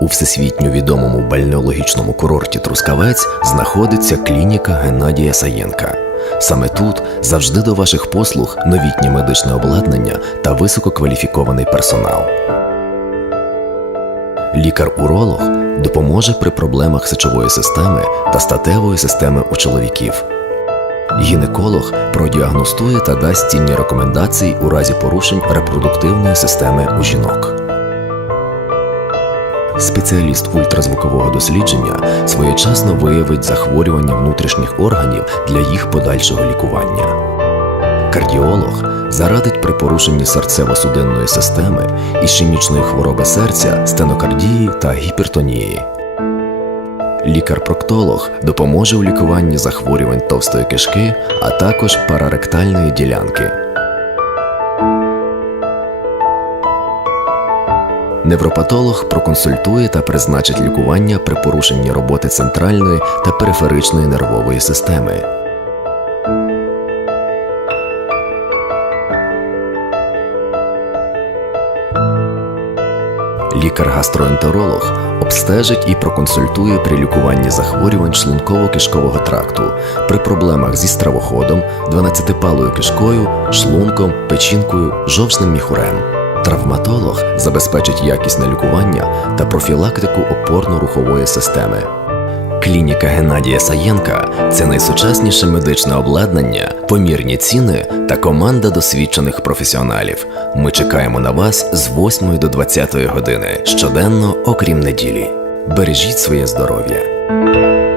У всесвітньо відомому бальнеологічному курорті Трускавець знаходиться клініка Геннадія Саєнка. Саме тут завжди до ваших послуг новітнє медичне обладнання та висококваліфікований персонал. Лікар-уролог допоможе при проблемах сечової системи та статевої системи у чоловіків. Гінеколог продіагностує та дасть цінні рекомендації у разі порушень репродуктивної системи у жінок. Спеціаліст ультразвукового дослідження своєчасно виявить захворювання внутрішніх органів для їх подальшого лікування. Кардіолог зарадить при порушенні серцево-судинної системи, ішемічної хвороби серця, стенокардії та гіпертонії. Лікар-проктолог допоможе у лікуванні захворювань товстої кишки, а також параректальної ділянки. Невропатолог проконсультує та призначить лікування при порушенні роботи центральної та периферичної нервової системи. Лікар-гастроентеролог обстежить і проконсультує при лікуванні захворювань шлунково-кишкового тракту при проблемах зі стравоходом, 12-палою кишкою, шлунком, печінкою, жовчним міхурем. Травматолог забезпечить якісне лікування та профілактику опорно-рухової системи. Клініка Геннадія Саєнка це найсучасніше медичне обладнання, помірні ціни та команда досвідчених професіоналів. Ми чекаємо на вас з 8 до 20 години щоденно, окрім неділі. Бережіть своє здоров'я.